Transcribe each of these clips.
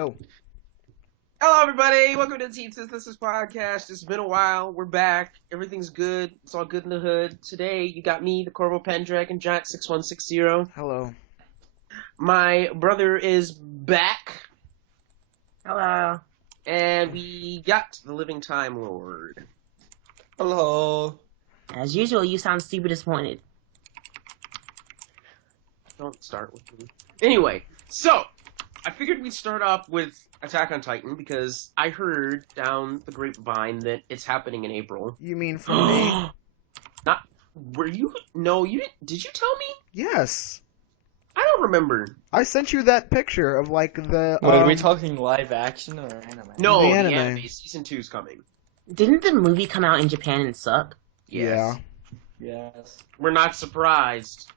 Go. Hello, everybody. Welcome to the Team Synthesis Podcast. It's been a while. We're back. Everything's good. It's all good in the hood. Today, you got me, the Corvo Pendragon Giant 6160. Hello. My brother is back. Hello. And we got the Living Time Lord. Hello. As usual, you sound super disappointed. Don't start with me. Anyway, so, I figured we'd start off with Attack on Titan because I heard down the grapevine that it's happening in April. You mean from me? Not, were you? No, you didn't. Did you tell me? Yes. I don't remember. I sent you that picture of like the. Wait, are we talking live action or anime? No, The the anime. anime. Season 2's coming. Didn't the movie come out in Japan and suck? Yes. Yes. We're not surprised.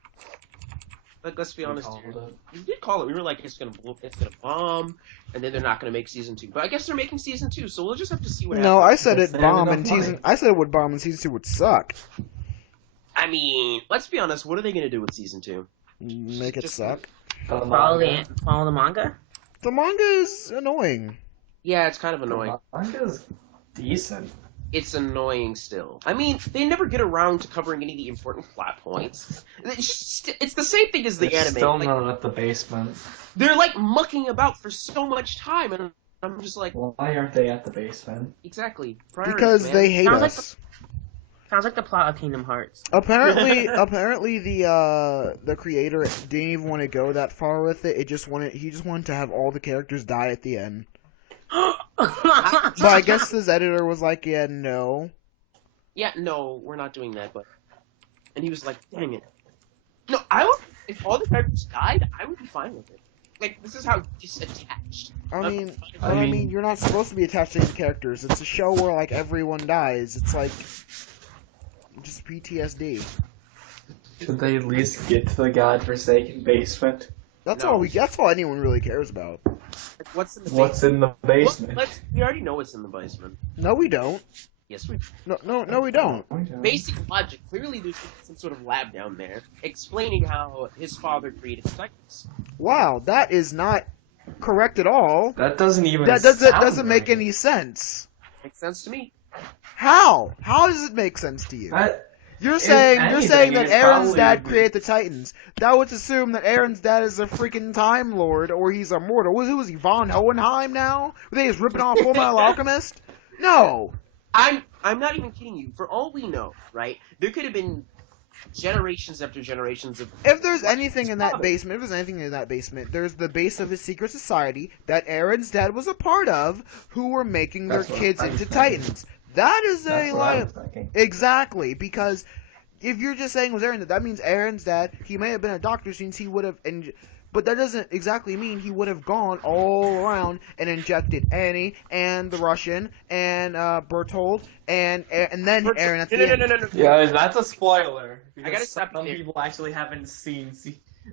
Like, let's be honest called here. it. We did call it. We were like, it's gonna bomb, and then they're not gonna make season 2. But I guess they're making season 2, so we'll just have to see what No, happens. I said Yes, it they have bomb enough in money. season. I said it would bomb and season 2 would suck. I mean, let's be honest. What are they gonna do with season 2? Make it Just- suck. Follow the manga? The manga is annoying. Yeah, it's kind of annoying. Manga's decent. It's annoying still. I mean, they never get around to covering any of the important plot points. It's the same thing as the It's anime. still Like, not at the basement. they're like mucking about for so much time, and I'm just like, Why aren't they at the basement? exactly. Priorities, Because man. they hate Sounds like us. Sounds like the plot of Kingdom Hearts. Apparently the creator didn't even want to go that far with it. He just wanted to have all the characters die at the end. But I guess his editor was like, yeah, no. Yeah, no, we're not doing that, but... And he was like, dang it. No, I would... If all the characters died, I would be fine with it. Like, this is how disattached. I mean, I but mean- you're not supposed to be attached to these characters. It's a show where like everyone dies. It's like just PTSD. Should they at least get to the godforsaken basement? That's No. all that's all anyone really cares about. Like, what's in the What's in the basement? We already know what's in the basement. No, we don't. Yes, we No, we don't. Basic logic. Clearly there's some sort of lab down there explaining how his father created the Titans. Wow, that is not correct at all. That doesn't even. That sound doesn't make right. any sense. Makes sense to me. How? How does it make sense to you? That- You're If saying anything, that it's Aaron's probably dad the- created the Titans. That would assume that Aaron's dad is a freaking Time Lord, or he's immortal. Who is he, Von Hohenheim now? Were they just ripping off Full Metal Alchemist? No. I'm not even kidding you. For all we know, right? There could have been generations after generations of. If there's anything in that basement, there's the base of his secret society that Aaron's dad was a part of, who were making their That's what kids I'm into thinking. Titans. That is That's a what I lie. was thinking. Exactly, because if you're just saying it was Aaron, that means Aaron's dad, he may have been a doctor since he would have, but that doesn't exactly mean he would have gone all around and injected Annie and the Russian and Bertold and then Aaron at the end. No. Yeah, that's a spoiler. I gotta Because stop you some there. people actually haven't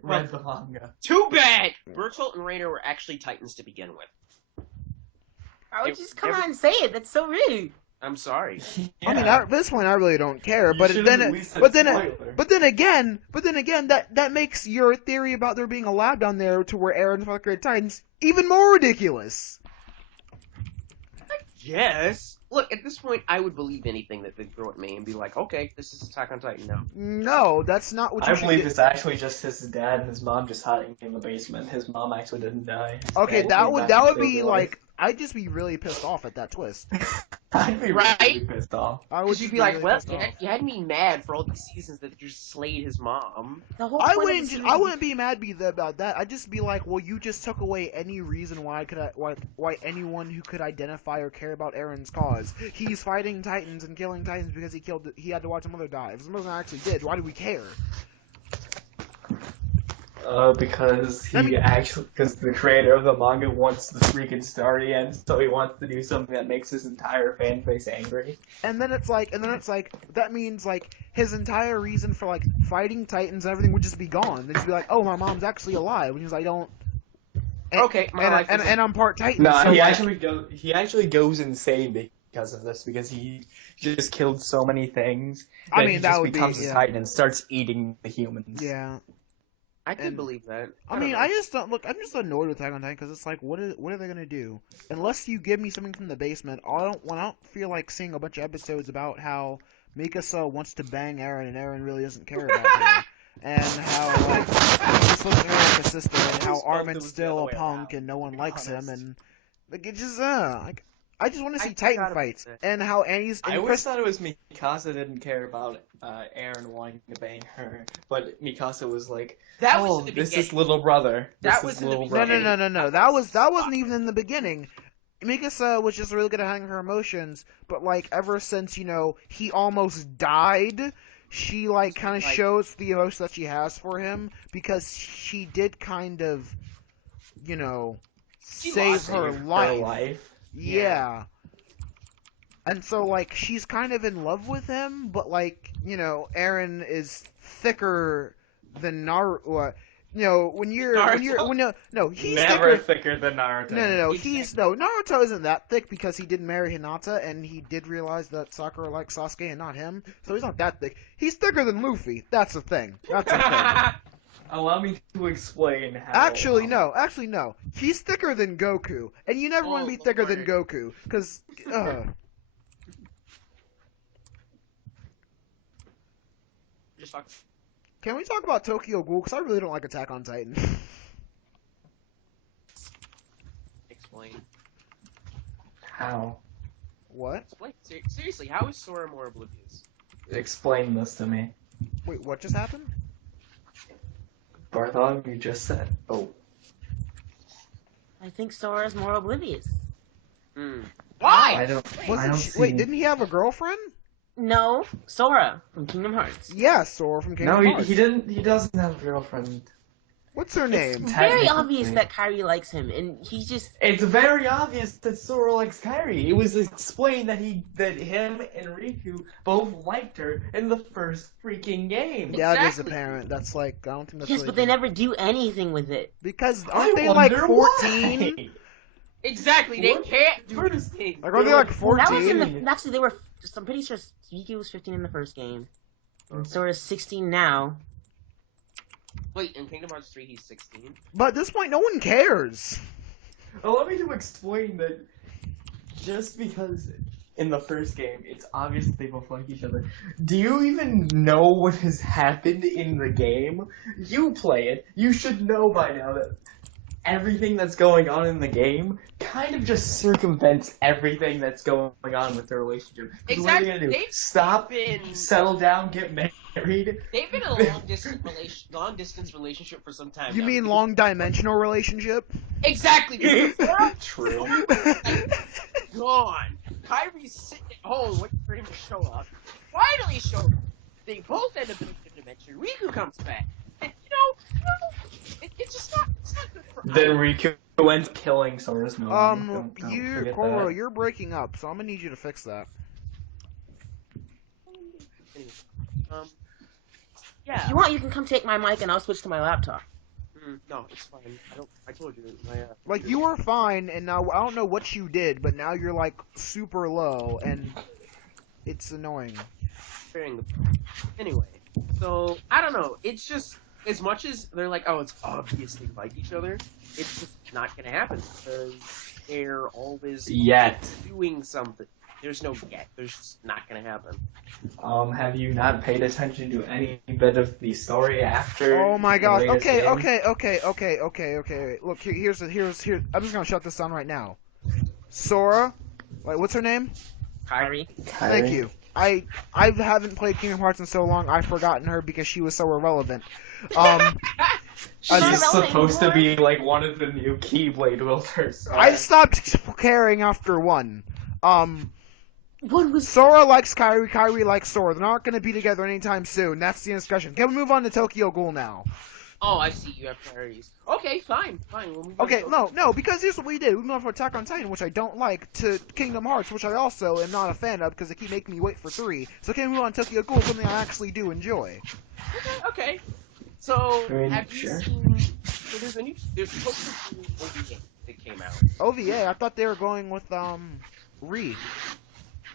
read the manga. Too bad. Bertolt and Rainer were actually Titans to begin with. I would just come out and say it. That's so rude. I'm sorry. I mean, at this point, I really don't care. You But should've then, at least said but then, spoiler. but then again, that makes your theory about there being a lab down there to where Aaron's father created Titans even more ridiculous. Yes. Look, at this point, I would believe anything that they'd throw at me and be like, okay, this is Attack on Titan now. No, that's not what you I should believe get. it's actually just his dad and his mom just hiding in the basement. His mom actually didn't die. His Okay, dad that came would back that and would saved be her like I'd just be really pissed off at that twist. life. I'd be Right? really pissed off. I would Would you just be like, really well, pissed off. you had me mad for all these seasons that you just slayed his mom. The whole I point of the wouldn't. series I is- wouldn't be mad about that. I'd just be like, well, you just took away any reason why why anyone who could identify or care about Aaron's cause. He's fighting Titans and killing Titans because he had to watch a mother die. If his mother actually did, why do we care? Because I mean- because the creator of the manga wants the freaking story end, so he wants to do something that makes his entire fan base angry. And then it's like that means like his entire reason for like fighting Titans and everything would just be gone. They'd just be like, oh, my mom's actually alive, which is I don't. And, Okay, my life is- and I'm part Titan. No, so he like, actually goes insane because of this, because he just killed so many things. I mean, he that just would be- becomes a yeah. Titan and starts eating the humans. Yeah. I can And believe that. I don't mean, know. I just don't look. I'm just annoyed with Attack on Titan because it's like, what are they gonna do? Unless you give me something from the basement, I don't feel like seeing a bunch of episodes about how Mikasa wants to bang Eren and Eren really doesn't care about her, and how like he just looks at her like a sister, and how always felt it Armin's was the still other a way punk around, and no one to be likes him, honest. and like it just like I just want to I see Titan forgot about fights, that. and how Annie's I and always thought it was Mikasa didn't care about Eren wanting to bang her, but Mikasa was like, That "Oh, was in the this beginning. is little brother. That This was is in the little No, brother." no, no, no, no. That That wasn't even in the beginning. Mikasa was just really good at hiding her emotions, but like ever since he almost died, she like kind of shows the emotion that she has for him because she did kind of She save lost her Save life. her life. Yeah. And so like she's kind of in love with him, but like Eren is thicker than Naruto. When you're when he's Never thicker. thicker than Naruto. No. Exactly. Naruto isn't that thick because he did marry Hinata and he did realize that Sakura likes Sasuke and not him, so he's not that thick. He's thicker than Luffy. That's the thing. That's the thing. Allow me to explain how. Actually, no. He's thicker than Goku, and you never want to be thicker than Lord. Goku, because. Just talk. Can we talk about Tokyo Ghoul? Because I really don't like Attack on Titan. Explain. How? What? Explain. Seriously, how is Sora more oblivious? Explain this to me. Wait, what just happened? Barthog, you just said. Oh. I think Sora's more oblivious. Hmm. I Why? Wasn't she? Wait, didn't he have a girlfriend? No, Sora from Kingdom Hearts. Yeah, Sora from Kingdom No, Hearts. he didn't. He doesn't have a girlfriend. What's her name? It's very Technically. obvious that Kyrie likes him, and he's just. It's very obvious that Sora likes Kairi. It was explained that him and Riku both liked her in the first freaking game. Yeah, it is Exactly. apparent. That's like, I don't think that's Yes, really but they never do anything with it. Because I aren't they like wonder 14? why. Exactly. They What? can't do First- anything. Like, aren't they like Well, that was in 14? the. Actually, they were. I'm pretty sure Riku was 15 in the first game. And Sora's 16 now. Wait, in Kingdom Hearts 3, he's 16. But at this point, no one cares. Allow me to explain that just because in the first game it's obvious that they both like each other, do you even know what has happened in the game? You play it. You should know by now that everything that's going on in the game kind of just circumvents everything that's going on with their relationship. 'Cause what are they Exactly. gonna do? They've Stop, been- settle down, get married? They've been in a long distance relationship for some time. You now. mean long dimensional relationship? Exactly. Because Sora True. gone. Kyrie's sitting at home waiting for him to show up. Finally shows up. They both end up in a different dimension. Riku comes back. And it's just not. It's not good for. Then Riku ends up killing Sora's mom. Don't forget Koro, that. you're breaking up, so I'm gonna need you to fix that. Anyway, If yeah. you want, you can come take my mic, and I'll switch to my laptop. No, it's fine. I told you. Like, you were fine, and now I don't know what you did, but now you're like super low, and it's annoying. Sparing the. Anyway, so I don't know. It's just as much as they're like, oh, it's obvious they like each other. It's just not gonna happen because they're always Yet. doing something. There's no yet. There's just not gonna happen. Have you not paid attention to any bit of the story after? Oh my the gosh. latest Okay. game? Look, here's. I'm just gonna shut this down right now. Sora, wait, what's her name? Kyrie. Thank you. I haven't played Kingdom Hearts in so long. I've forgotten her because she was so irrelevant. She's not relevant supposed to anymore? be like one of the new Keyblade wielders. I stopped caring after one. One was. Sora likes Kyrie. Kyrie likes Sora. They're not gonna be together anytime soon. That's the discussion. Can we move on to Tokyo Ghoul now? Oh, I see. You have priorities. Okay, fine. We'll move on Okay, to- no, because here's what we did. We moved on from Attack on Titan, which I don't like, to Kingdom Hearts, which I also am not a fan of because they keep making me wait for 3. So can we move on to Tokyo Ghoul, something I actually do enjoy. Okay. So I mean, have you sure. seen? So there's Tokyo Ghoul OVA that came out. OVA, I thought they were going with Re.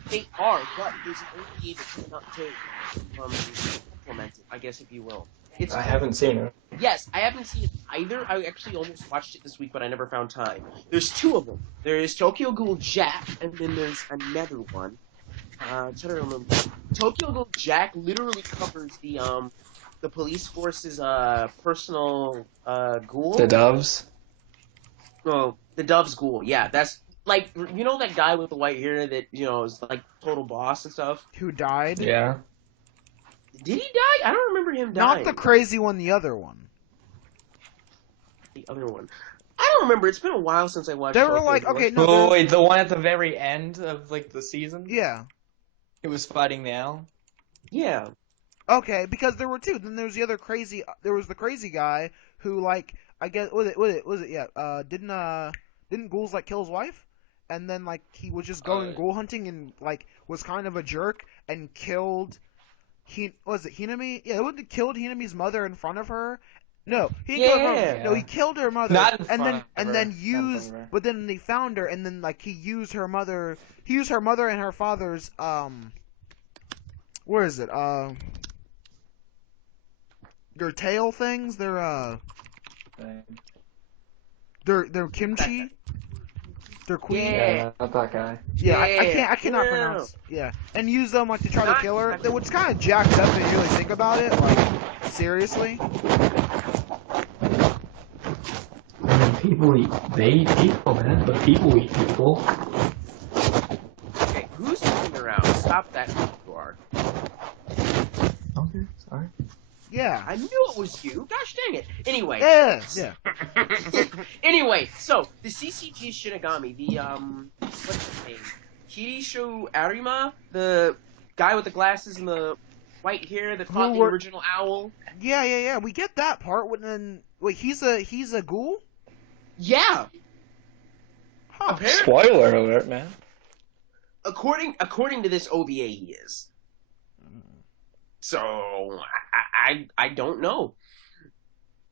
They are, but there's an OVA that came out to implement it, I guess if you will. It's I haven't seen it. Yes, I haven't seen it either. I actually almost watched it this week, but I never found time. There's two of them. There is Tokyo Ghoul Jack, and then there's another one. I'm trying to remember. Tokyo Ghoul Jack literally covers the police force's personal ghoul. The Doves. Oh, the Dove's ghoul. Yeah, that's like that guy with the white hair that is like total boss and stuff. Who died? Yeah. Did he die? I don't remember him Not dying. the crazy one, the other one. The other one. I don't remember. It's been a while since I watched. They were Tokyo like, Ghoul. okay, no, Oh there's- wait, the one at the very end of like the season. yeah. He was fighting the owl. Yeah. Okay, because there were two. Then there was the other crazy. There was the crazy guy who, like, I guess was it yeah. Didn't ghouls like kill his wife, and then like he was just going ghoul hunting and like was kind of a jerk and killed. Was it Hinami? Yeah, it killed Hinami's mother in front of her. No, he didn't kill her mother. Yeah. No, he killed her mother. Not in and then front and of then her, not in used. front of her. But then they found her, and then like he used her mother. He used her mother and her father's where is it? Their tail things. Their kimchi. Their queen. Yeah. Not that guy. Yeah, I Yeah. cannot Yeah. pronounce. Yeah, and use them like to try to Not- kill her. Which kind of jacked up if you really think about it. Like seriously. People they eat people, man. But people eat people. Okay, who's moving around? Stop that, you are. Okay, sorry. Yeah. I knew it was you. Gosh dang it. Anyway. Yeah. Anyway, so the CCG Shinigami, the what's his name? Kirisho Arima, the guy with the glasses and the white hair that fought the original owl. Yeah. We get that part. When then wait, he's a ghoul. Yeah. Huh. Apparently, Spoiler alert, man. according to this OVA, he is. So I don't know,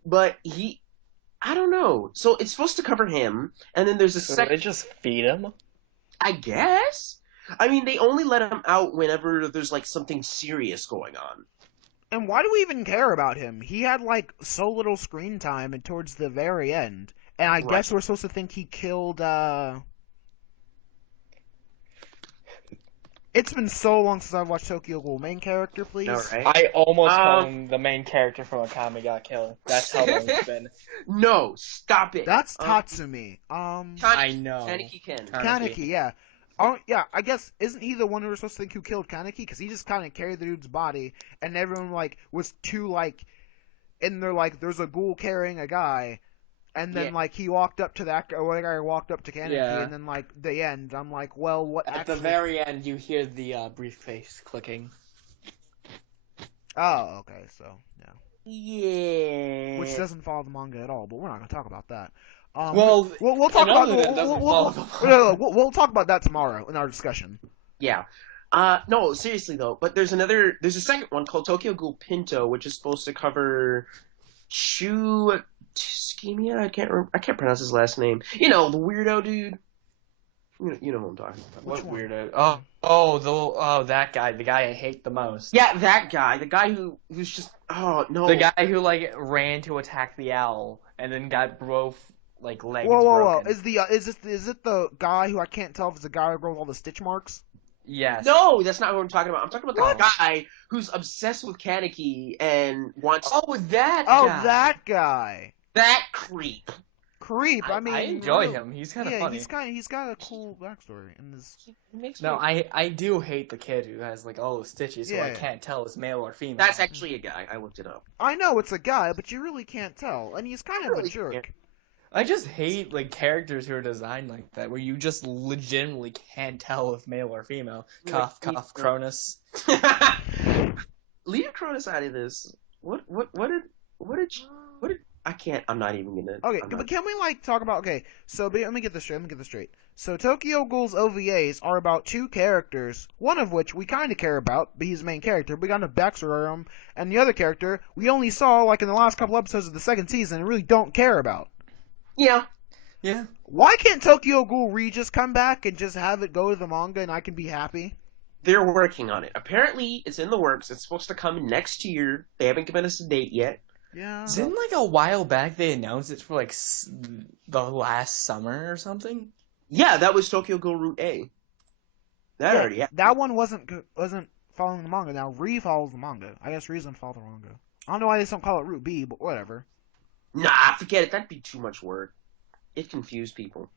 but I don't know. So it's supposed to cover him, and then there's a So second. they just feed him? I guess. I mean, they only let him out whenever there's like something serious going on. And why do we even care about him? He had like so little screen time, and towards the very end, and I guess we're supposed to think he killed. It's been so long since I've watched Tokyo Ghoul. Main character, please. All right. I almost called him the main character from Akame got killed. That's how long it's been. No, stop it. That's Tatsumi. I know. Kaneki Ken. Kaneki, yeah. Oh, yeah, I guess, isn't he the one we were supposed to think who killed Kaneki? Because he just kind of carried the dude's body, and everyone, like, was too, like, and they're like, there's a ghoul carrying a guy, and then, like, he walked up to that guy, or the guy walked up to Kaneki, Yeah. and then, like, the end, I'm like, well, what At actually... the very end, you hear the briefcase clicking. Oh, okay, so, yeah. Yeah. Which doesn't follow the manga at all, but we're not going to talk about that. Well, we'll talk about another that doesn't follow the manga. we'll talk about that tomorrow in our discussion. Yeah. No, seriously though. But there's a second one called Tokyo Ghoul Pinto, which is supposed to cover Schemia. I can't pronounce his last name. You know, the weirdo dude. You know what I'm talking about. What Which one? weirdo? That guy, the guy I hate the most. Yeah, that guy. The guy who's just no. The guy who like ran to attack the owl and then got both like legs Whoa! broken. Is it the guy who I can't tell if it's the guy with all the stitch marks? Yes. No, that's not what I'm talking about. I'm talking about What? the guy who's obsessed with Kaneki and wants Oh, that Oh, guy. that guy. that creep. Creep. I mean, I enjoy him. He's kind of yeah, funny. he's got a cool backstory in this. He makes No, me... I do hate the kid who has like all the stitches, so I Yeah. can't tell is male or female. That's actually a guy. I looked it up. I know it's a guy, but you really can't tell, and he's kind of a Really jerk. can't. I just hate like characters who are designed like that, where you just legitimately can't tell if male or female. Like, Cough, cough, Cronus. Leave Cronus out of this. What did I can't. I'm not even gonna. Okay, I'm but not- can we like talk about? Okay, so let me get this straight. So Tokyo Ghoul's OVAs are about two characters, one of which we kind of care about, but he's the main character. We got a backstory on him, and the other character we only saw like in the last couple episodes of the second season and really don't care about. Yeah. Why can't Tokyo Ghoul just come back and just have it go to the manga and I can be happy? They're working on it. Apparently, it's in the works. It's supposed to come next year. They haven't given us a date yet. Yeah. Didn't like a while back they announced it for like the last summer or something? Yeah, that was Tokyo Ghoul Route A. That already happened. That one wasn't following the manga. Now Re follows the manga. I guess Re's gonna follow the manga. I don't know why they don't call it Route B, but whatever. Nah, forget it. That'd be too much work. It confused people.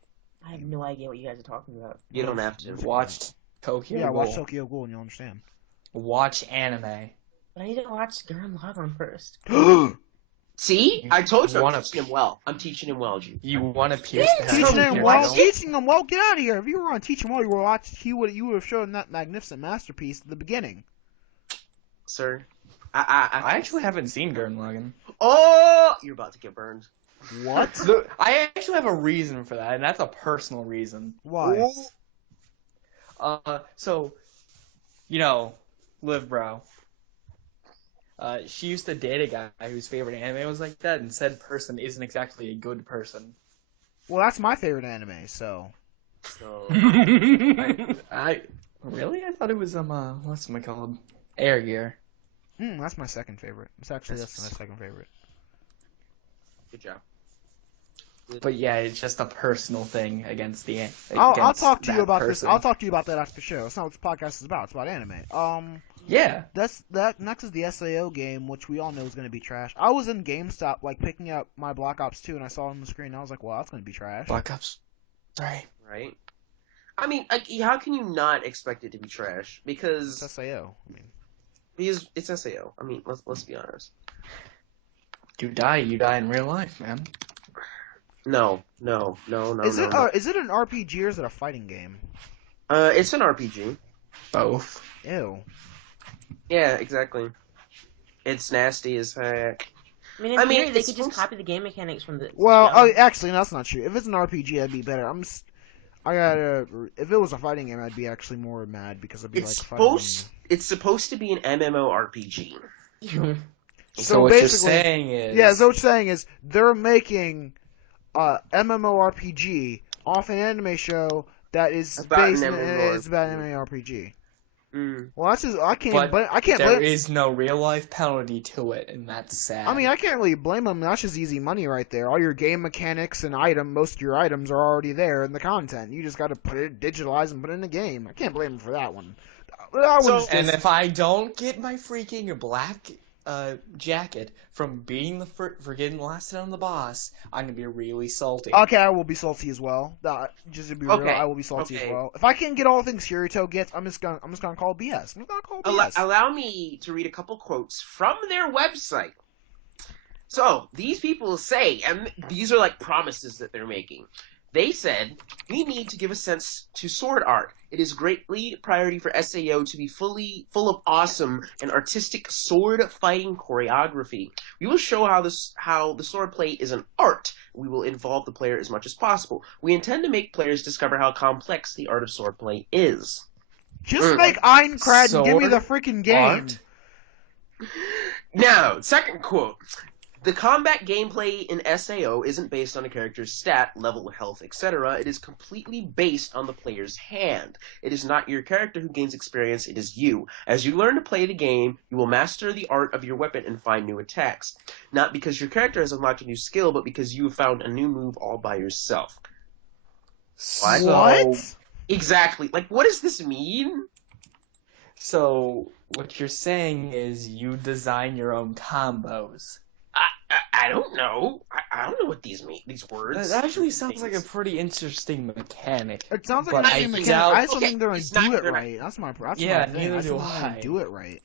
I have no idea what you guys are talking about. You don't have to. Watch Tokyo Yeah, Ghoul. watch Tokyo Ghoul and you'll understand. Watch anime. But I need to watch Gurren Lagann first. See? I told you I'm Wanna- teaching him well. I'm teaching him well, G. You want to pierce the head Teaching of him your well. needle? Teaching him well. Get out of here. If you were on teaching well, you would have shown that magnificent masterpiece at the beginning. Sir. I actually haven't seen Gurren Lagann. Oh! You're about to get burned. What? I actually have a reason for that, and that's a personal reason. Why? So, you know, Liv Bro. She used to date a guy whose favorite anime was like that, and said person isn't exactly a good person. Well, that's my favorite anime. So. So, I really? I thought it was what's it called? Air Gear. That's my second favorite. It's actually that's my second favorite. good job. But yeah, it's just a personal thing against the. I'll talk to you that about this. person. I'll talk to you about that after the show. That's not what this podcast is about. It's about anime. Yeah. That next is the S.A.O. game, which we all know is going to be trash. I was in GameStop, like, picking up my Black Ops 2, and I saw it on the screen, and I was like, well, that's going to be trash. Black Ops. Sorry. Right? I mean, how can you not expect it to be trash? It's Because S.A.O. I mean, it's S.A.O. I mean, let's be honest. You die in real life, man. No. is it an RPG or is it a fighting game? It's an RPG. Both. Ew. Yeah, exactly. It's nasty as heck. I mean, in I mean, theory, they it's could just supposed- copy the game mechanics from the. Well, yeah. actually, no, that's not true. If it's an RPG, that'd be better. If it was a fighting game, I'd be actually more mad because I'd be It's like, fighting. it's supposed to be an MMORPG. So what you're basically- saying is. Yeah, so what you're saying is they're making MMORPG off an anime show that is About based an it's about an MMORPG. MMORPG. Well, that's just I can't There blame. is no real life penalty to it, and that's sad. I mean, I can't really blame them. That's just easy money right there. All your game mechanics and most of your items are already there in the content. You just got to put it, digitalize, and put it in the game. I can't blame them for that one. That So- one's just, And if I don't get my freaking black jacket from being for getting lasted on the boss, I'm gonna be really salty. okay, I will be salty as well. Just to be real, Okay, I will be salty as okay. well. If I can't get all the things Kirito gets, I'm just gonna call BS. I'm gonna call BS. Allow me to read a couple quotes from their website. So, these people say, and these are like promises that they're making. They said, we need to give a sense to sword art. It is greatly priority for S.A.O. to be full of awesome and artistic sword fighting choreography. We will show how the sword play is an art. We will involve the player as much as possible. We intend to make players discover how complex the art of sword play is. Just make Aincrad and give me the Sword freaking game. art? Now, second quote. The combat gameplay in S.A.O. isn't based on a character's stat, level, health, etc. It is completely based on the player's hand. It is not your character who gains experience, it is you. As you learn to play the game, you will master the art of your weapon and find new attacks. Not because your character has unlocked a new skill, but because you have found a new move all by yourself. What? What? Exactly. Like, what does this mean? So what you're saying is you design your own combos. I don't know. I don't know what these mean. These words. That actually sounds like a pretty interesting mechanic. It sounds like But a I game mechanic. doubt- I just don't Okay, think they're gonna it's not- do it they're not- right. That's my thing. Yeah, I just neither don't do think they're I. gonna do it right.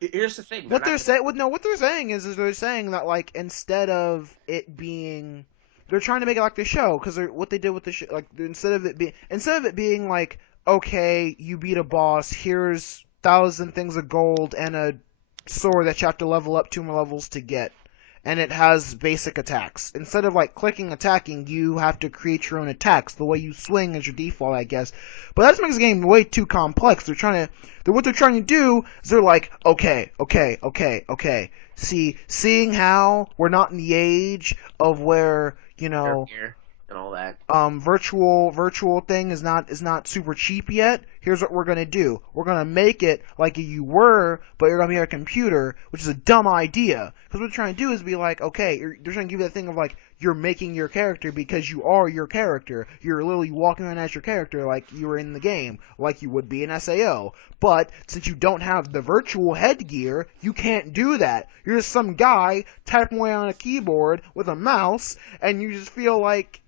Here's the thing. What they're saying, what they're saying is they're saying that like instead of it being, they're trying to make it like the show because what they did with the show, like instead of it being like, okay, you beat a boss, here's 1,000 things of gold and a sword that you have to level up 2 more levels to get, and it has basic attacks. Instead of like clicking attacking, you have to create your own attacks. The way you swing is your default, I guess. But that just makes the game way too complex. What they're trying to do is they're like, okay. Seeing how we're not in the age of where, and all that. virtual thing is not super cheap yet. here's what we're gonna do. We're gonna make it like you were, but you're gonna be on a computer, which is a dumb idea. Because what they're trying to do is be like, okay, they're trying to give you that thing of like, you're making your character because you are your character. You're literally walking around as your character like you were in the game, like you would be in S.A.O. But since you don't have the virtual headgear, you can't do that. You're just some guy typing away on a keyboard with a mouse, and you just feel like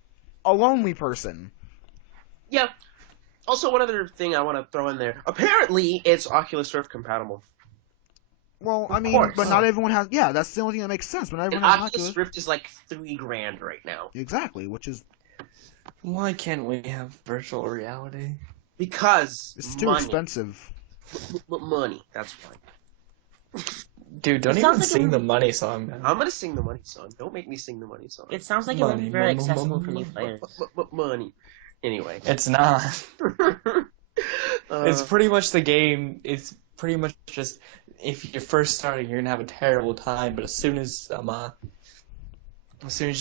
a lonely person. Yeah. Also, one other thing I want to throw in there. Apparently, it's Oculus Rift compatible. Well, I mean, course. but not everyone has. Yeah, that's the only thing that makes sense. But not And everyone has an Oculus Oculus. Rift is like $3,000 right now. Exactly, which is Why can't we have virtual reality? Because it's too money. expensive. Money. That's why. Dude, don't It sounds even like sing a- the money song, man. I'm gonna sing the money song. Don't make me sing the money song. It sounds like it won't be Money, very money, accessible money, for new money. players. Money. Anyway. It's not. Uh, It's pretty much the game. It's pretty much just if you're first starting, you're gonna have a terrible time. But as soon as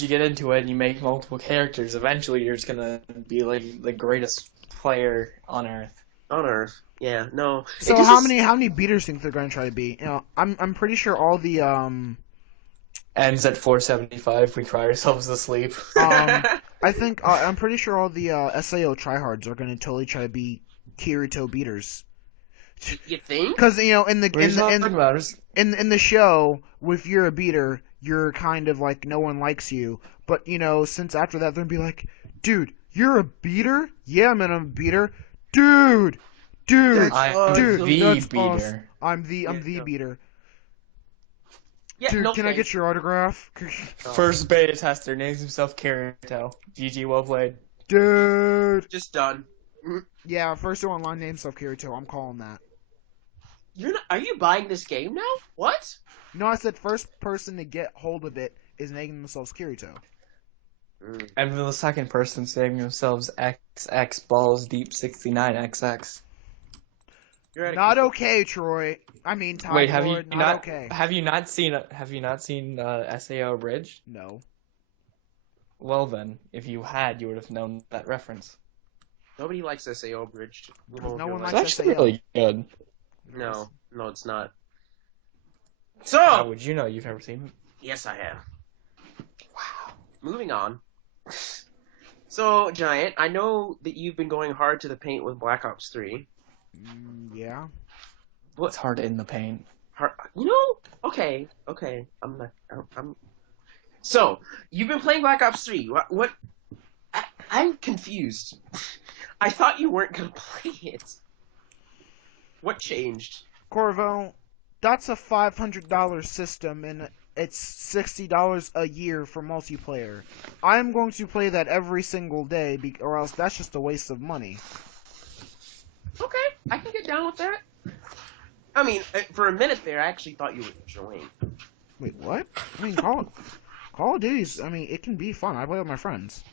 you get into it and you make multiple characters, eventually you're just gonna be like the greatest player on earth. on Earth. Yeah. No. So It just how is- many beaters think they're going to try to beat? You know, I'm pretty sure all the Ends at 475. We cry ourselves to sleep. I think I'm pretty sure all the S.A.O. tryhards are going to totally try to beat Kirito beaters. You think? Because in the What are you talking about? in the show, if you're a beater, you're kind of like no one likes you. But since after that, they're gonna be like, dude, you're a beater? Yeah, man, I'm a beater. Dude, That's I'm dude, the that's beater. awesome. I'm the Yeah. beater. Yeah. Dude, no can I thanks. get your autograph? First beta tester names himself Kirito. GG, well played. Dude. Just done. Yeah, first online name self Kirito. I'm calling that. You're not. Are you buying this game now? What? No, I said first person to get hold of it is naming themselves Kirito. And then the second person naming themselves XX Balls Deep 69XX. You're at a Not okay, Troy. I mean, Time Wait, have Lord, you not not okay. have you not seen S.A.O. Bridge? No. Well then, if you had, you would have known that reference. Nobody likes S.A.O. Bridge. No one It's likes actually S.A.O. really good. No, it's not. How So, would you know? You've never seen it? yes, I have. Wow. Moving on. So, Giant, I know that you've been going hard to the paint with Black Ops 3. Yeah. It's hard in the paint. Okay. I'm. So, you've been playing Black Ops 3. What? I'm confused. I thought you weren't gonna play it. What changed? Corvo, that's a $500 system, and it's $60 a year for multiplayer. I'm going to play that every single day, or else that's just a waste of money. Okay, I can get down with that. I mean, for a minute there, I actually thought you were enjoying. Wait, what? I mean, Call of Duty's, I mean, it can be fun. I play with my friends.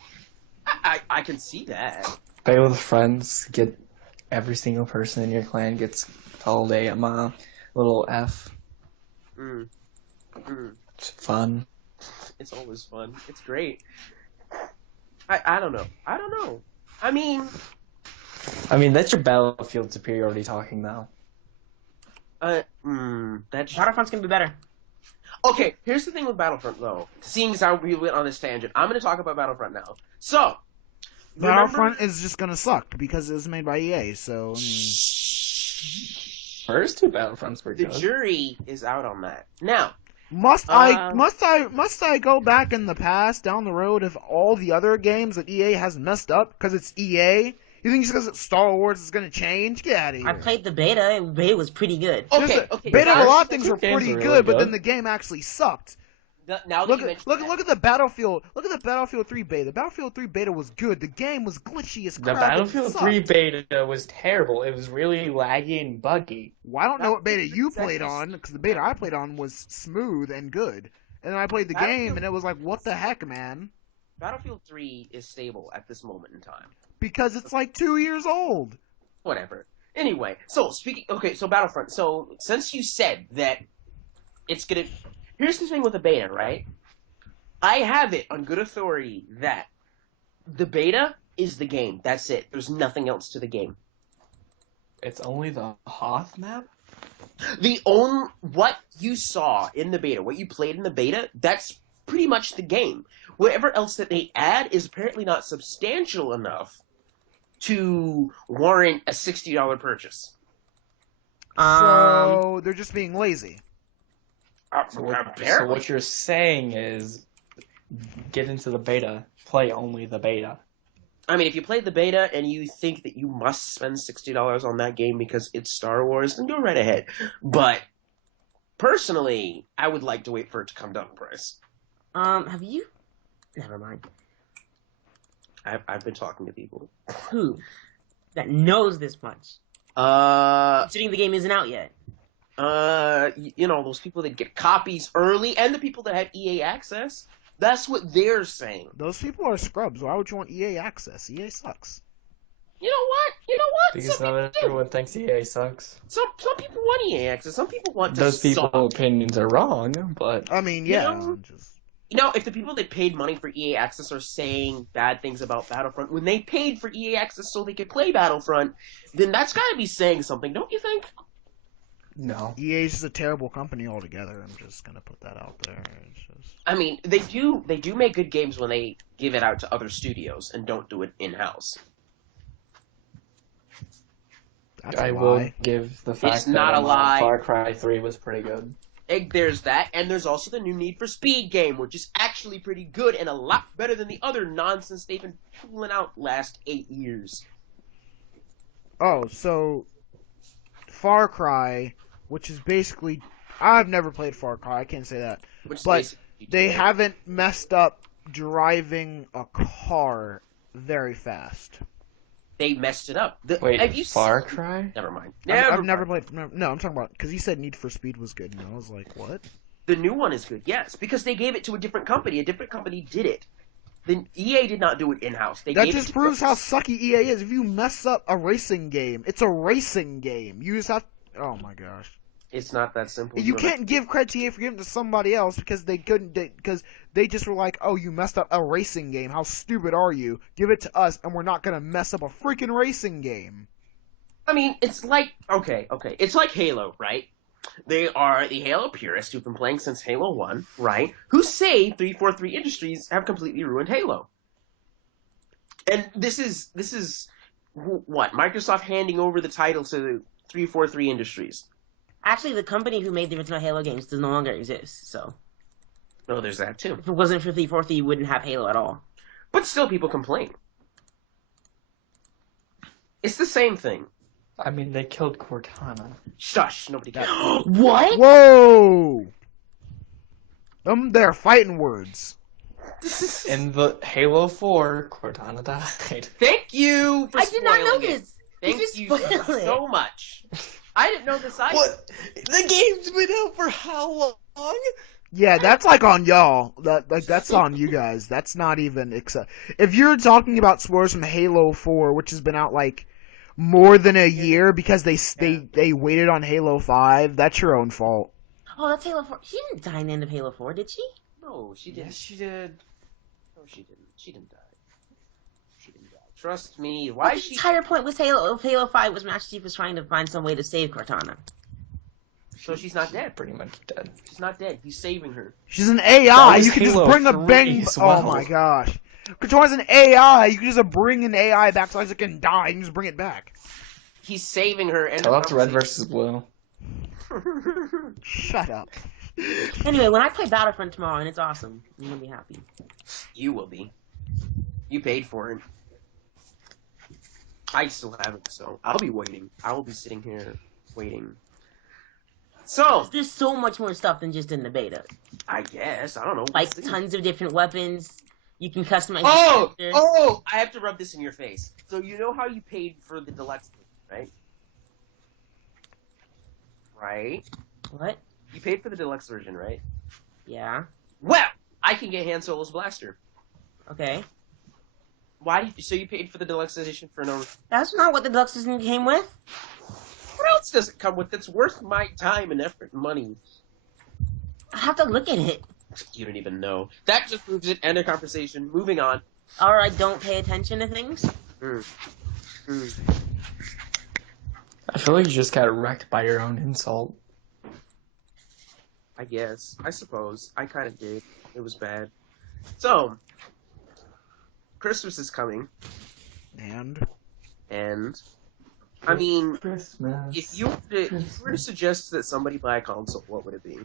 I can see that. Play with friends, get every single person in your clan gets called a little F. It's fun. It's always fun. It's great. I don't know. I mean, That's your Battlefield superiority talking now. that's Battlefront's gonna be better. okay. Here's the thing with Battlefront, though. Seeing as how we went on this tangent, I'm going to talk about Battlefront now. So, Battlefront is just gonna suck because it was made by EA, so, I mean... First two Battlefronts were the good. jury is out on that. Now, Must I go back in the past down the road of all the other games that EA has messed up because it's EA? You think just because it's Star Wars is gonna change? Get out of here. I played the beta, and beta was pretty good. okay. Beta of a lot of things Two were games pretty were good, really but good. then the game actually sucked. Now that Look you at mentioned look at the Battlefield. Look at the Battlefield 3 beta. The Battlefield 3 beta was good. The game was glitchy as The crap. Battlefield It 3 sucked. beta was terrible. It was really laggy and buggy. Well, I don't know what beta Battlefield you 3 played actually- on because the beta I played on was smooth and good. And then I played the game and it was like, what the heck, man? Battlefield 3 is stable at this moment in time. Because it's like 2 years old. Whatever. Anyway, so Battlefront. So since you said that it's gonna, here's the thing with the beta, right? I have it on good authority that the beta is the game. That's it. There's nothing else to the game. It's only the Hoth map? What you saw in the beta, what you played in the beta, that's pretty much the game. Whatever else that they add is apparently not substantial enough to warrant a $60 purchase. So they're just being lazy. So what you're saying is, get into the beta, play only the beta. I mean, if you played the beta and you think that you must spend $60 on that game because it's Star Wars, then go right ahead. But personally, I would like to wait for it to come down in price. Have you? Never mind. I've been talking to people. Who? That knows this much. Considering the game isn't out yet. Those people that get copies early and the people that have EA access. That's what they're saying. Those people are scrubs. Why would you want EA access? EA sucks. You know what? Because not everyone thinks EA sucks. Some people want EA access. Some people want to Those people's suck. opinions are wrong, but... I mean, yeah. If the people that paid money for EA access are saying bad things about Battlefront, when they paid for EA access so they could play Battlefront, then that's gotta be saying something, don't you think? No. EA's just a terrible company altogether. I'm just gonna put that out there. It's just... I mean, they do make good games when they give it out to other studios and don't do it in-house. That's I a will lie. give the fact It's that not a lie. Far Cry 3 was pretty good. There's that, and there's also the new Need for Speed game, which is actually pretty good and a lot better than the other nonsense they've been pulling out last 8 years. Oh, so Far Cry, which is basically... I've never played Far Cry, I can't say that. Which is But basically they GTA. haven't messed up driving a car very fast. They messed it up. Wait, have you Far seen... Cry? Never mind. I've never played... No, I'm talking about... Because he said Need for Speed was good, and I was like, what? The new one is good, yes, because they gave it to a different company. A different company did it. Then EA did not do it in-house. That just proves how sucky EA is. If you mess up a racing game, it's a racing game. You just have... Oh my gosh. It's not that simple. You can't give credit to EA for giving it to somebody else because they couldn't... Because they just were like, oh, you messed up a racing game. How stupid are you? Give it to us, and we're not going to mess up a freaking racing game. I mean, it's like... Okay. It's like Halo, right? They are the Halo purists who've been playing since Halo 1, right? Who say 343 Industries have completely ruined Halo. And this is what? Microsoft handing over the title to 343 Industries. Actually, the company who made the original Halo games does no longer exist, so... Oh, there's that too. If it wasn't for 343, you wouldn't have Halo at all. But still people complain. It's the same thing. I mean, they killed Cortana. Shush, nobody cares. What? Whoa! They're fighting words. In the Halo 4, Cortana died. Thank you for I did not know spoiling it. this! Thank just you spoiled it. so much. I didn't know this either. What? The game's been out for how long? Yeah, that's like on y'all. That's on you guys. That's not even if you're talking about spoilers from Halo 4, which has been out like more than a year because they waited on Halo 5, that's your own fault. Oh, that's Halo 4. She didn't die in the end of Halo 4, did she? No, she didn't. Yes, she did. No, she didn't. She didn't die. She didn't die. Trust me. Why The she? entire point was Halo 5 was Master Chief was trying to find some way to save Cortana. So she's not dead. Pretty much dead. She's not dead. He's saving her. She's an AI. was You can just Halo bring a 3 bang. as Oh well. my gosh. Cortana's an AI. You can just bring an AI back so it can die and just bring it back. He's saving her. And Tell that to Red vs. Blue. Shut up. Anyway, when I play Battlefront tomorrow and it's awesome, I'm gonna be happy. You will be. You paid for it. I still haven't, so I'll be waiting. I will be sitting here waiting. So, There's so much more stuff than just in the beta. I guess, I don't know. Like We'll see. tons of different weapons. You can customize Oh! your character. Oh! I have to rub this in your face. So you know how you paid for the deluxe, right? Right? What? You paid for the deluxe version, right? Yeah. Well! I can get Han Solo's blaster. Okay. So you paid for the deluxe edition for no... That's not what the deluxe edition came with. What else does it come with that's worth my time and effort and money? I have to look at it. You don't even know. That just proves it. End of conversation. Moving on. Or I don't pay attention to things. I feel like you just got wrecked by your own insult. I guess. I suppose. I kind of did. It was bad. So, Christmas is coming, And and I mean, Christmas. if you were to suggest that somebody buy a console, what would it be?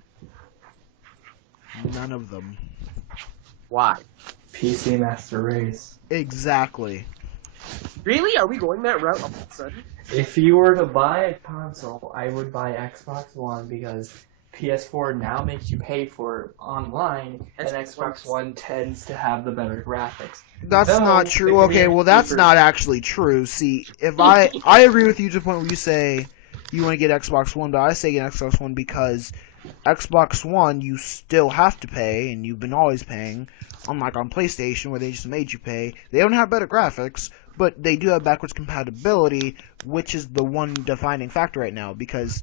none of them. Why? PC Master Race. Exactly. Really? Are we going that route all of a sudden? If you were to buy a console, I would buy Xbox One because PS4 now makes you pay for it online, and Xbox One tends to have the better graphics. That's Though, not they true. can Okay, be well that's cheaper. not actually true. See, if I agree with you to the point where you say you want to get Xbox One, but I say get Xbox One because Xbox One you still have to pay, and you've been always paying. Unlike on PlayStation where they just made you pay. They don't have better graphics, but they do have backwards compatibility, which is the one defining factor right now because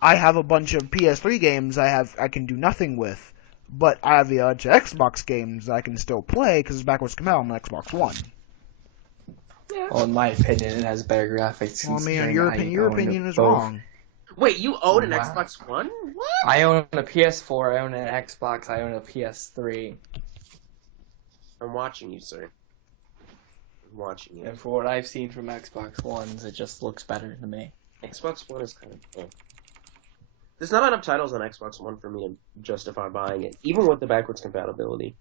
I have a bunch of PS3 games I can do nothing with, but I have a bunch of Xbox games I can still play because it's backwards compatible on Xbox One. Well, in my opinion, it has better graphics. Well, I mean, considering your I own opinion is both. wrong. Wait, you own an Wow. Xbox One? What? I own a PS4, I own an Xbox, I own a PS3. I'm watching you, sir. I'm watching you. And for what I've seen from Xbox Ones, it just looks better to me. Xbox One is kind of... There's not enough titles on Xbox One for me to justify buying it, even with the backwards compatibility.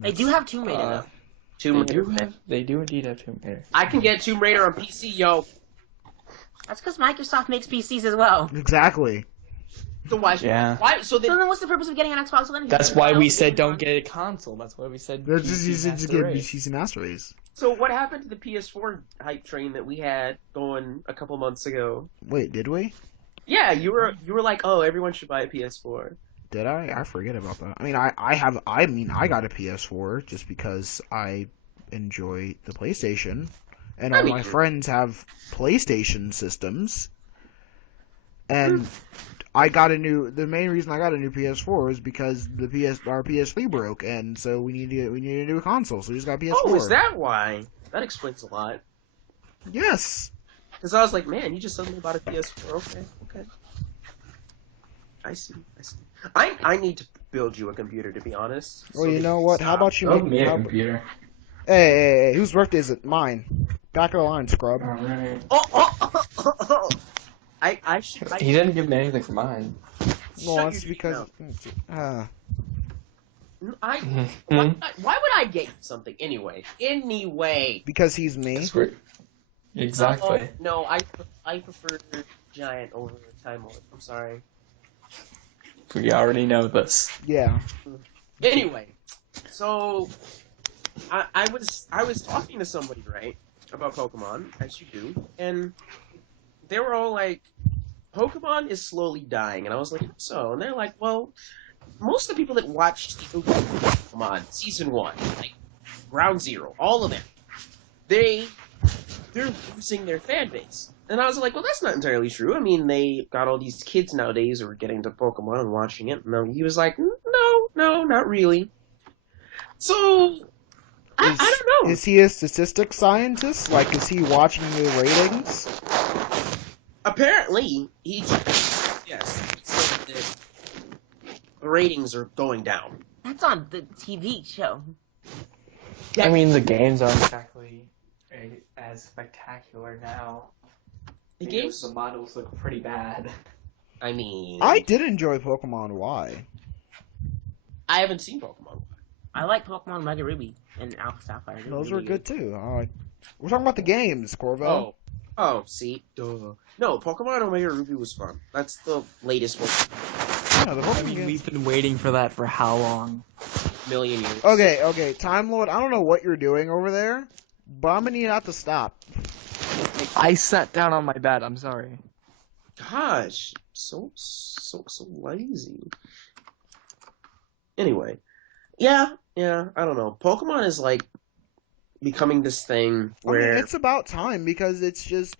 They do have Tomb Raider though. Tomb Raider. They do indeed have Tomb Raider. I can get Tomb Raider on PC, yo. That's because Microsoft makes PCs as well. Exactly. So why? Yeah. Why? So So then, then what's the purpose of getting an Xbox One? That's why we said don't get a console. That's why we said Let's just Master get Race. BCC Master Race. so what happened to the PS4 hype train that we had going a couple months ago? Wait, did we? Yeah, you were like, oh, everyone should buy a PS4. Did I? I forget about that. I mean, I got a PS4 just because I enjoy the PlayStation, and all my friends have PlayStation systems, and the main reason I got a new PS4 is because our PS3 broke, and so we need a new console, so we just got a PS4. Oh, is that why? That explains a lot. Yes. Because I was like, man, you just suddenly bought a PS4. Okay. I see. I need to build you a computer, to be honest. Well, so you that know what? How about you Build make me a how- computer. Hey, whose birthday is it? Mine. Back of the line, scrub. Alright. Oh. I should. He didn't give me anything for mine. Well, that's because. Why would I get you something anyway? Because he's me. That's weird. Exactly. No, I prefer Giant over Time Lord. I'm sorry. We already know this. Yeah. Anyway, so I was talking to somebody, right, about Pokemon, as you do, and they were all like, Pokemon is slowly dying, and I was like, so, and they're like, well, most of the people that watched Pokemon Season 1, like, Ground Zero, all of them, they're losing their fan base. And I was like, well, that's not entirely true. I mean, they got all these kids nowadays who are getting to Pokemon and watching it. And he was like, no, not really. So, I don't know. Is he a statistics scientist? Like, is he watching the ratings? Apparently, he said that the ratings are going down. That's on the TV show. I mean, the games aren't exactly as spectacular now. The Because games, the models look pretty bad. I mean, I did enjoy Pokemon Y. I haven't seen Pokemon. I like Pokemon Mega Ruby and Alpha Sapphire. They're Those really were good too. We're talking about the games, Corvo. Oh, see, duh. No, Pokemon Omega Ruby was fun. That's the latest one. Yeah, the I Pokemon mean, games. we've been waiting for that for how long? Million years. Okay, Time Lord, I don't know what you're doing over there, but I'm gonna need you to have to stop. I sat down on my bed, I'm sorry. Gosh, so lazy. Anyway, yeah, I don't know. Pokemon is like becoming this thing where I mean, it's about time because it's just.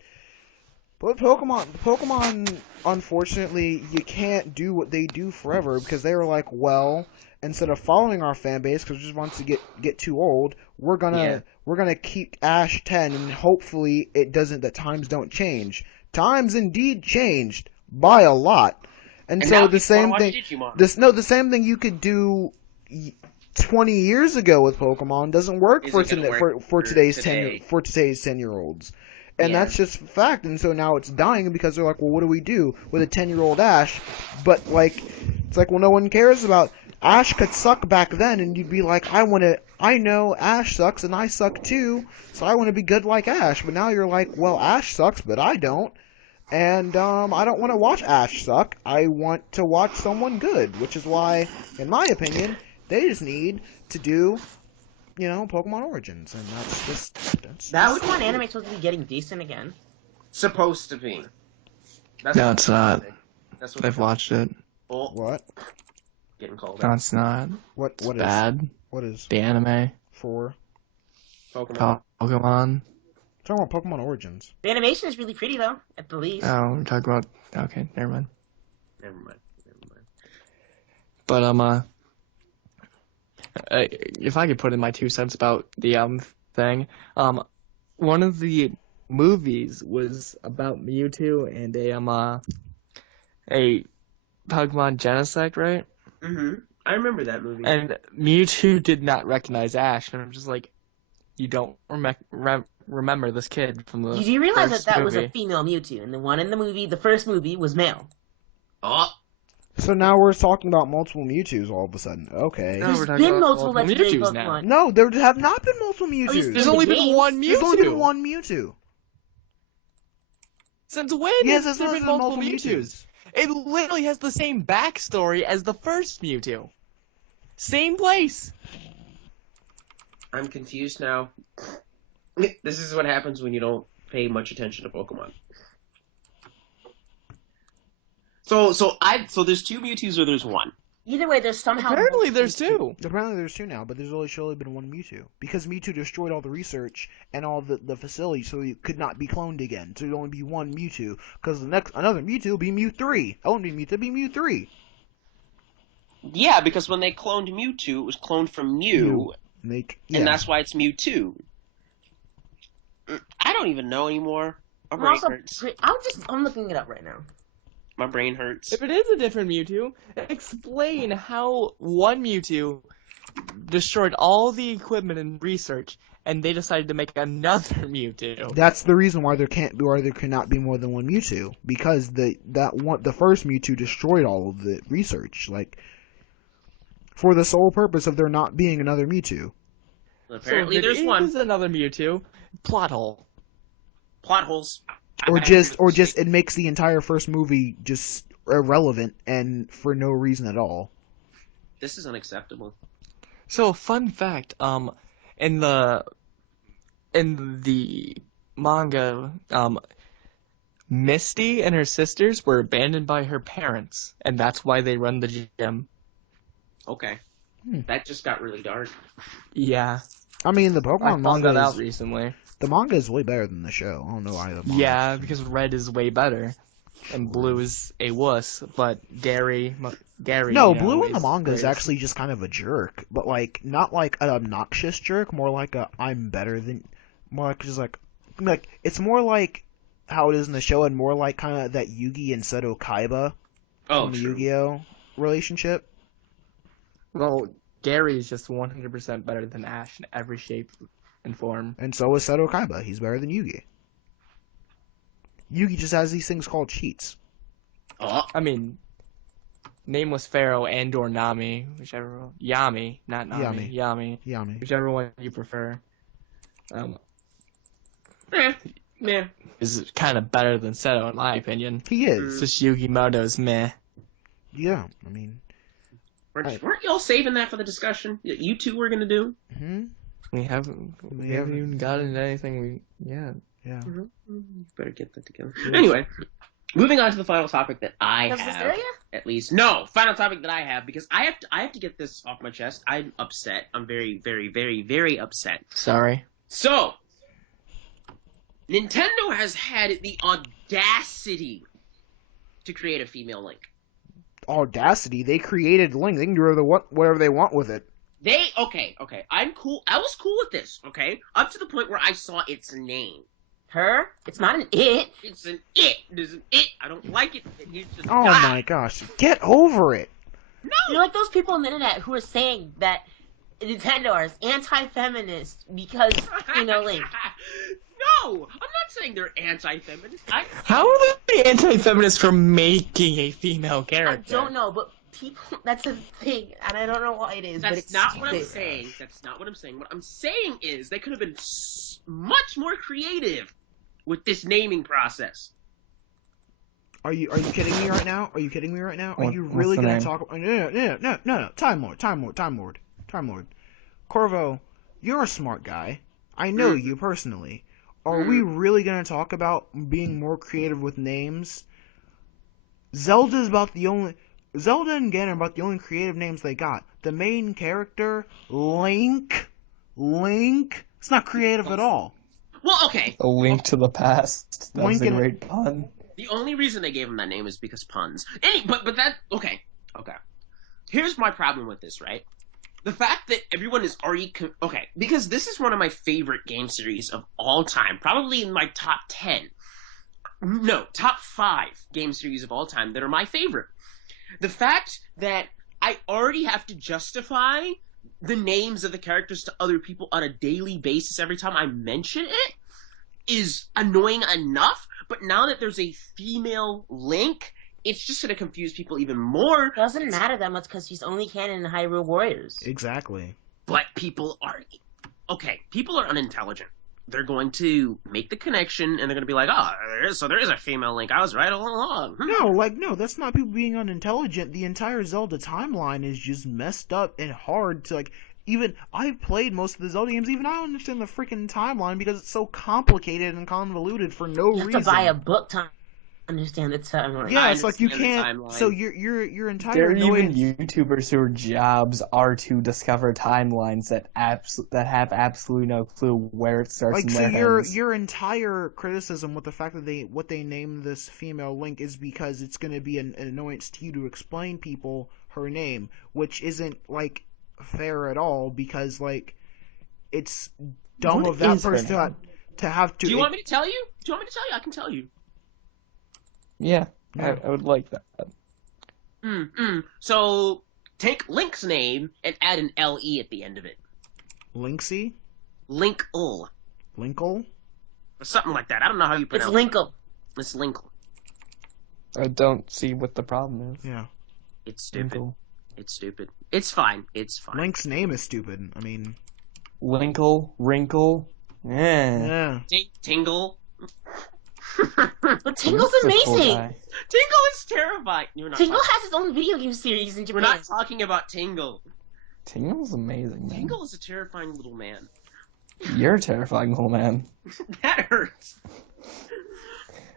But Pokemon, unfortunately, you can't do what they do forever because they were like, well, instead of following our fan base because it just wants to get too old, we're gonna keep Ash 10 and hopefully the times don't change. times indeed changed by a lot. And And so now the people same wanna watch thing, Digimon. the same thing you could do 20 years ago with Pokemon doesn't work Isn't for gonna work for today's today. 10-year-olds. And Yeah. that's just fact. And so now it's dying because they're like, well, what do we do with a 10-year-old Ash? But like, it's like, well, no one cares about Ash could suck back then, and you'd be like, I know Ash sucks, and I suck too, so I want to be good like Ash. But now you're like, well, Ash sucks, but I don't. And I don't want to watch Ash suck. I want to watch someone good, which is why, in my opinion, they just need to do, Pokemon Origins, and that's That Pokemon anime is supposed to be getting decent again. Supposed to be. That's No, what it's not. That's what I've watched it. Oh, what getting called No, out. it's not. what It's what is bad. what is The anime. for Pokemon. Pokemon. talking about Pokemon Origins? The animation is really pretty though, at the least. Oh, we're talking about. Okay, never mind. Never mind. But if I could put in my 2 cents about the thing, one of the movies was about Mewtwo and a Pokemon Genesect, right? Mm-hmm. I remember that movie. And Mewtwo did not recognize Ash, and I'm just like, you don't remember this kid from the You do realize that first that was a movie. female Mewtwo, and the one in the movie, the first movie, was male. Oh, So now we're talking about multiple Mewtwo's all of a sudden. Okay. No, There's we're talking been about multiple multiple legendary Mewtwo's now. Pokemon. No, there have not been multiple least Mewtwo's. There's in only the been games. one Mewtwo. There's only been one Mewtwo. Since when Yes, has there's there been multiple multiple Mewtwo's? It literally has the same backstory as the first Mewtwo. Same place. I'm confused now. This is what happens when you don't pay much attention to Pokemon. So there's 2 Mewtwo's or there's 1? Either way, there's somehow Apparently multiple there's Mewtwo. 2. Apparently there's 2 now, but there's only surely been 1 Mewtwo. Because Mewtwo destroyed all the research and all the facilities, so it could not be cloned again. So there'd only be 1 Mewtwo. Because another Mewtwo will be Mew 3. That won't be Mewtwo, it'll be Mew 3. Yeah, because when they cloned Mewtwo, it was cloned from Mew, and that's why it's Mewtwo. I don't even know anymore. My I'm brain also, hurts. I'm looking it up right now. My brain hurts. If it is a different Mewtwo, explain how one Mewtwo destroyed all the equipment and research, and they decided to make another Mewtwo. That's the reason why there cannot be more than 1 Mewtwo. Because the first Mewtwo destroyed all of the research. Like, for the sole purpose of there not being another Mewtwo. Apparently so if there's it 1. is another Mewtwo. Plot hole. Plot holes. Or just it makes the entire first movie just irrelevant and for no reason at all. This is unacceptable. So, fun fact, in the manga, Misty and her sisters were abandoned by her parents, and that's why they run the gym. Okay. Hmm. That just got really dark. Yeah. I mean, the I Pokemon found that out manga recently. the manga is way better than the show. I don't know why the manga. Yeah, because red is way better, and blue is a wuss, but Gary. No, you know, Blue in the is manga is greatest. actually just kind of a jerk, but like not like an obnoxious jerk, more like a I'm better than, more like just like it's more like how it is in the show, and more like kind of that Yugi and Seto Kaiba Oh, from the true. Yu-Gi-Oh relationship. Well, Gary is just 100% better than Ash in every shape and form. And so is Seto Kaiba. He's better than Yugi. Yugi just has these things called cheats. Oh, I mean, Nameless Pharaoh and or Nami, whichever one. Yami, not Nami. Yami. Yami. Whichever one you prefer. meh. Is kind of better than Seto in my opinion. He is. It's just Yugimoto's meh. Yeah, I mean. Weren't y'all saving that for the discussion? You two were gonna do? Hmm? We haven't even gotten into anything. Yeah. Yeah. Better get that together. Anyway, moving on to the final topic that I Does this have. area? At least no, final topic that I have because I have to get this off my chest. I'm upset. I'm very, very, very, very upset. Sorry. So, Nintendo has had the audacity to create a female Link. Audacity. They created Link. They can do whatever they want with it. Okay. I'm cool. I was cool with this, okay? Up to the point where I saw its name. Her? It's not an it. It's an it. There's an it. I don't like it. It needs to Oh die. my gosh, get over it. You're like those people on the internet who are saying that Nintendo is anti-feminist because Link. No, I'm not saying they're anti-feminist. How are they anti-feminist for making a female character? I don't know, but people, that's a thing, and I don't know why it is, but That's it's not stupid. what I'm saying. That's not what I'm saying. What I'm saying is they could have been much more creative with this naming process. Are you kidding me right now? Are you kidding me right now? Are you What's really the gonna name? talk? No. Time Lord. Corvo, you're a smart guy. I know you personally. Are we really gonna talk about being more creative with names? Zelda and Ganon are about the only creative names they got. The main character, Link. It's not creative at all. Well, okay. A Link to the Past. That was a Link and- great pun. The only reason they gave him that name is because puns. But that okay. Here's my problem with this, right? The fact that everyone is already because this is one of my favorite game series of all time, probably in my top 10. No, top 5 game series of all time that are my favorite. The fact that I already have to justify the names of the characters to other people on a daily basis every time I mention it is annoying enough, but now that there's a female Link, it's just going to confuse people even more. It doesn't matter that much because she's only canon in Hyrule Warriors. Exactly. But people are unintelligent. They're going to make the connection, and they're going to be like, "Oh, there is a female Link. I was right all along." No, that's not people being unintelligent. The entire Zelda timeline is just messed up and hard to even I've played most of the Zelda games. Even I don't understand the freaking timeline because it's so complicated and convoluted for no You have reason. to buy a book to understand the timeline. Yeah, I it's like you understand the can't. timeline. So your entire There are even annoyance. YouTubers whose jobs are to discover timelines that have absolutely no clue where it starts and So where it ends. your entire criticism with the fact that what they named this female Link is because it's going to be an annoyance to you to explain people her name, which isn't fair at all because it's dumb What of that is her person name? to have to. Do you want me to tell you? I can tell you. Yeah, Yeah. I would like that. So take Link's name and add an LE at the end of it. Linksy, Linkle. Linkle. Or something like that. I don't know how you It's pronounce Linkle. it. It's Linkle. I don't see what the problem is. Yeah, It's stupid. Linkle. It's stupid. It's fine. Link's name is stupid. I mean, Linkle, Wrinkle. yeah. Tingle. But Tingle's That's a cool amazing. guy. Tingle is terrifying. You're not Tingle talking- has its own video game series in We're Japan. not talking about Tingle. Tingle's amazing. Man. Tingle is a terrifying little man. You're a terrifying little man. That hurts.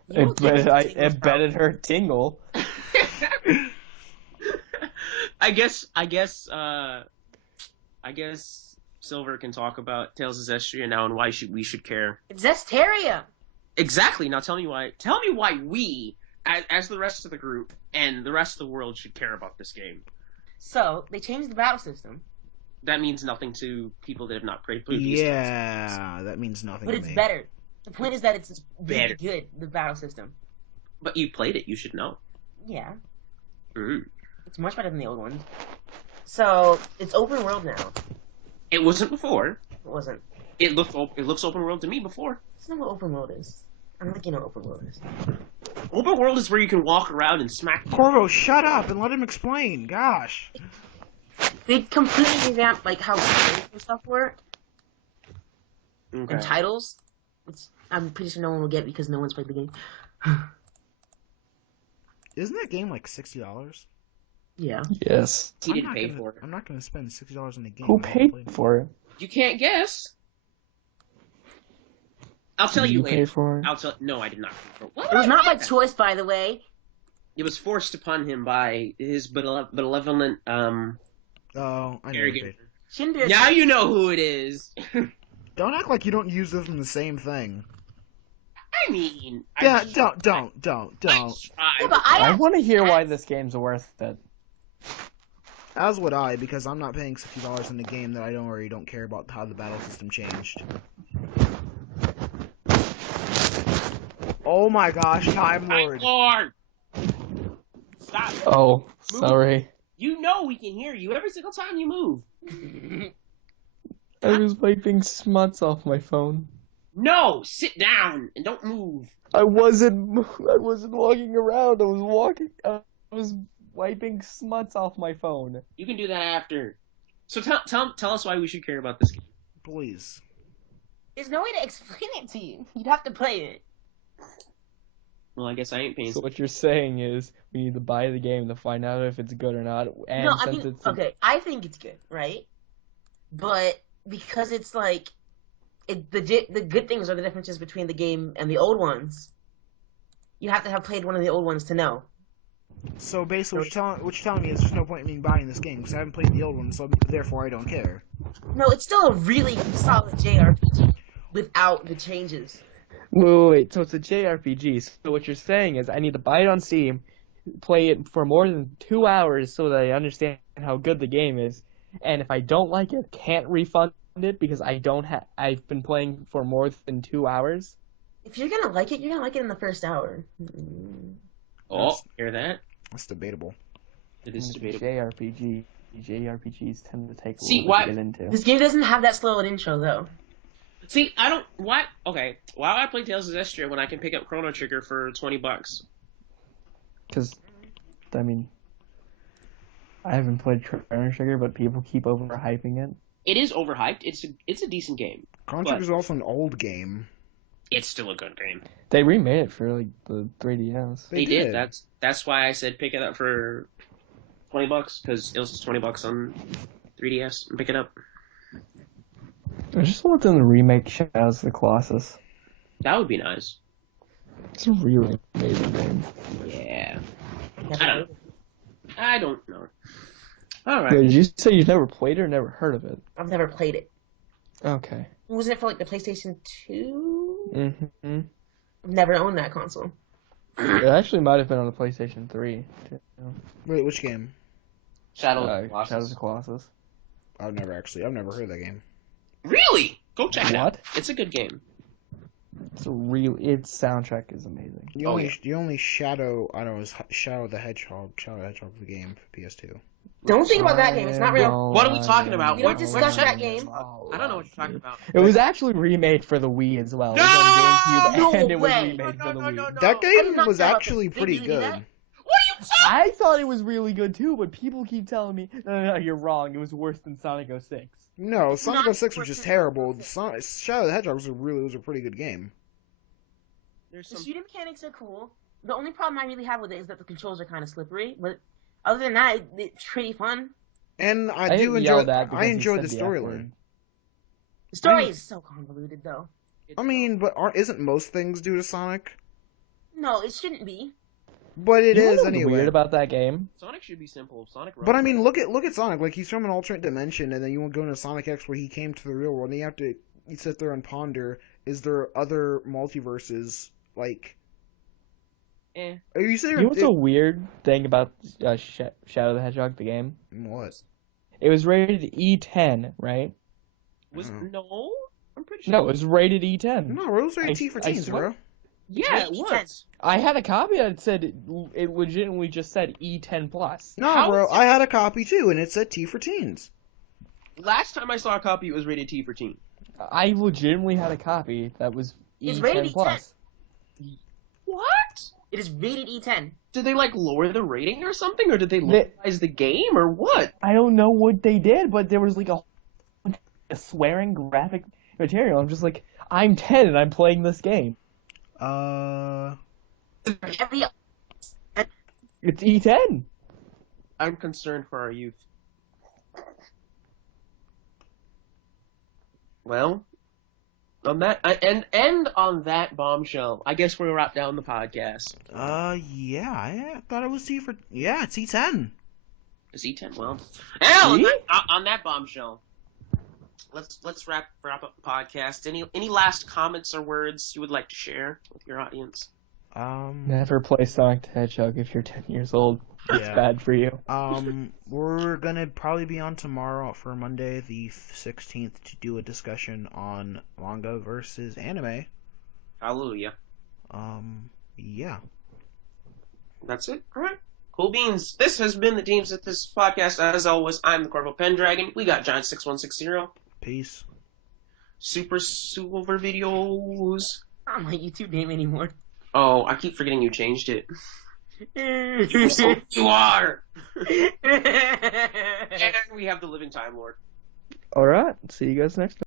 You don't get I Tingle's bet it hurt Tingle. I guess Silver can talk about Tales of Zestria now and why we should care. It's Zesteria. Exactly. Now tell me why. Tell me why we, as the rest of the group and the rest of the world, should care about this game. So, they changed the battle system, That means nothing to people that have not played previous games. Yeah, that means nothing but to it's me. better. The point is that it's really Better. good, the battle system. But you played it. You should know. Yeah, Mm. it's much better than the old one. So, it's open world now. It wasn't before. It wasn't. It looks open world to me before. That's not what open world is. I don't think you know what open world is. Open world is where you can walk around and smack. Corvo, shut up and let him explain. Gosh. They completely revamped how games and stuff work, Okay. and titles. I'm pretty sure no one will get it because no one's played the game. Isn't that game $60? Yeah. Yes. He didn't pay for it. I'm not gonna spend $60 on a game. Who I haven't played paid for it? You can't guess. I'll tell you later. Pay for it? No, I did not pay for it. Why It would was I not do by that? choice, by the way. It was forced upon him by his benevolent Oh, I never arrogant. paid. Shouldn't be a Now you know who it is. Don't act like you don't use them from the same thing. I mean, Yeah, I don't. tried. Yeah, but I want to hear why this game's worth it. As would I, because I'm not paying $60 in a game that I already don't care about how the battle system changed. Oh my gosh, Time Time Lord. Lord! Stop. Oh, sorry. You know we can hear you every single time you move. I was wiping smuts off my phone. No, sit down and don't move. I wasn't walking around. I was wiping smuts off my phone. You can do that after. So tell us why we should care about this game. Please. There's no way to explain it to you. You'd have to play it. Well, I guess I ain't paying. So what you're saying is we need to buy the game to find out if it's good or not. And No, I since mean, it's okay, I think it's good, right? But because it's like, the good things are the differences between the game and the old ones. You have to have played one of the old ones to know. So basically, what you're telling me is there's no point in me buying this game because I haven't played the old one, so therefore I don't care. No, it's still a really solid JRPG without the changes. wait. So it's a JRPG. So what you're saying is I need to buy it on Steam, play it for more than 2 hours so that I understand how good the game is, and if I don't like it, can't refund it because I've been playing for more than 2 hours. If you're gonna like it, you're gonna like it in the first hour. Oh, hear that? That's debatable. It is It's a debatable. JRPGs tend to take a See, little why- bit to get into. This game doesn't have that slow an intro though. See, I don't. Why? Okay, why would I play Tales of Zestiria when I can pick up Chrono Trigger for $20? Because, I mean, I haven't played Chrono Trigger, but people keep overhyping it. It is overhyped. It's a decent game. Chrono Trigger is also an old game. It's still a good game. They remade it for like the 3DS. They did. That's why I said pick it up for $20 because it was $20 on 3DS and pick it up. I just want them to remake Shadows of the Colossus. That would be nice. It's a really amazing game. Yeah. I don't know. All right. Wait, did you say you've never played it or never heard of it? I've never played it. Okay. Wasn't it for like the PlayStation 2? Mm-hmm. I've never owned that console. It actually might have been on the PlayStation 3. Too. Wait, which game? Shadow of the Colossus. Shadows of the Colossus. I've never heard of that game. Really? Go check it out. What? It's a good game. Its soundtrack is amazing. The only Shadow I know is Shadow the Hedgehog. Shadow the Hedgehog, the game for PS2. Don't think about that game. It's not real. What are we talking about? We don't What discuss that Shadow- game. I don't know what you're talking about. It was actually remade for the Wii as well. No! It was on GameCube No and it was way. remade for the Wii. That I did game not was know about actually this. They pretty really do good. that? What are you talking? I thought it was really good too, but people keep telling me, no, you're wrong. It was worse than Sonic 06. No, Sonic not 06 was just worth it. terrible. Shadow the Hedgehog was a pretty good game. There's The some. shooting mechanics are cool. The only problem I really have with it is that the controls are kind of slippery. But other than that, it's pretty fun. And I get do enjoy. yelled at because I he enjoyed the said F storyline. word. The story I- is so convoluted, though. I mean, but isn't most things due to Sonic? No, it shouldn't be. But it You know is what's anyway. weird about that game? Sonic should be simple. Sonic. But I mean, look at Sonic. Like he's from an alternate dimension, and then you won't go into Sonic X where he came to the real world. And you have to sit there and ponder: is there other multiverses? Like, Eh. are you saying You know what's a weird thing about Shadow the Hedgehog, the game? what? It was rated E10, right? Was Oh. no? I'm pretty sure. No, it was rated E10. No, Rose are I- T for I teens, swear- bro. Yeah, it It's was. I had a copy that said it legitimately just said E10 plus. No, How bro, is it- I had a copy too, and it said T for teens. Last time I saw a copy, it was rated T for teen. I legitimately had a copy that was It's E10 rated plus. What? It is rated E10. Did they like lower the rating or something, or did they They- localize the game, or what? I don't know what they did, but there was like a swearing graphic material. I'm just like, I'm 10 and I'm playing this game. Every It's E10. I'm concerned for our youth. Well, on that and on that bombshell, I guess we'll wrap down the podcast. Yeah, I thought it was T for. Yeah, it's E10. Is E10? Well, hell, See? on that bombshell, let's wrap up the podcast. Any last comments or words you would like to share with your audience? Never play Sonic the Hedgehog if you're 10 years old. It's Yeah. bad for you. We're gonna probably be on tomorrow for Monday the 16th to do a discussion on manga versus anime. Hallelujah. Yeah. That's it. All right. Cool beans. This has been the Teams at This podcast. As always, I'm the Corporal Pendragon. We got John6160. Peace. Super Silver Videos. I don't like YouTube name anymore. Oh, I keep forgetting you changed it. You are! And we have the Living Time Lord. All right. See you guys next time.